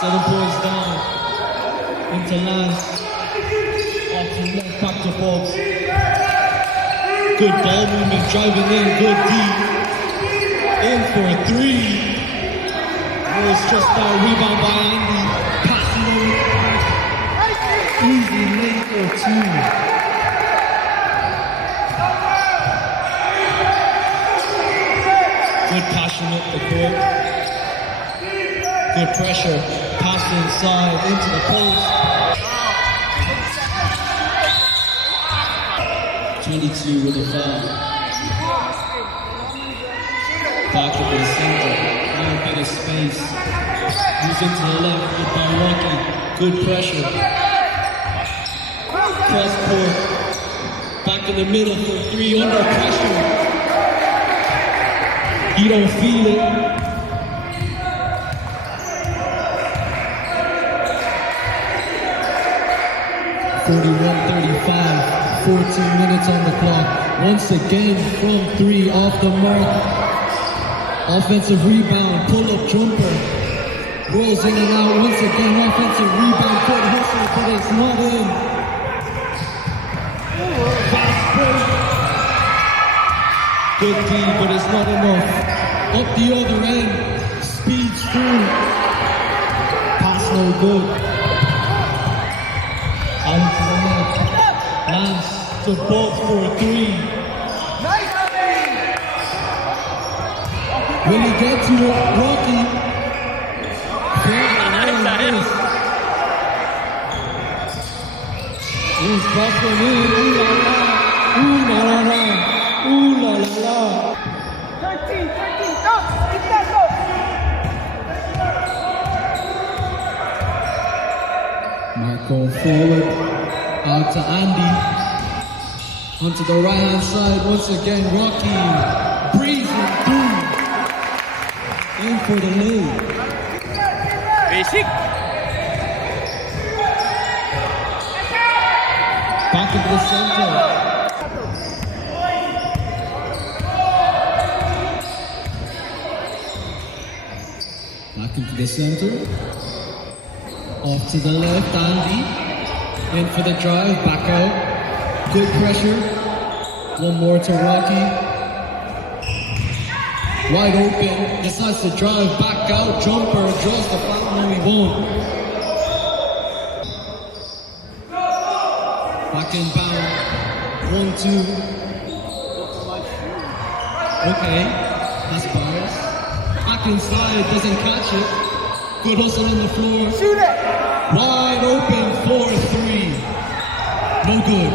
7 points down. Into Lance. Off to left, back to Fox. Good ball movement, driving in, good deep. In for a 3. Was just a rebound by Andy. Passing over. Easy late for 2. Good passion up the court. Good pressure. Pass inside into the post. 22 with a foul. Back to the center. Now a bit of space. Moves into the left with Milwaukee. Good pressure. Cross court. Back in the middle for 3 under pressure. You don't feel it. 41-35, 14 minutes on the clock. Once again from 3 off the mark. Offensive rebound, pull-up jumper. Rolls in and out once again. Offensive rebound, good hustle, but it's not in. Fast break. Good D, but it's not enough. Up the other end, speeds through. Pass no good. Out to the left. Lance to both for a 3. Will he get to it? Rocky. He's busting in. Ooh la la. Ooh la la la. Ooh la la la. 13, go! Keep that go! Marco forward, out to Andy, onto the right hand side, once again Rocky, breezing through, in for the lead. Basic. Back into the center. Back into the center. Off to the left, Andy. In for the drive, back out. Good pressure. One more to Rocky. Wide open, decides to drive, back out, jumper, draws the foul, no he won't. Back inbound. 1-2. Okay, that's bars. Back inside, doesn't catch it. Good hustle on the floor. Shoot it! Wide open, 4-3. No good.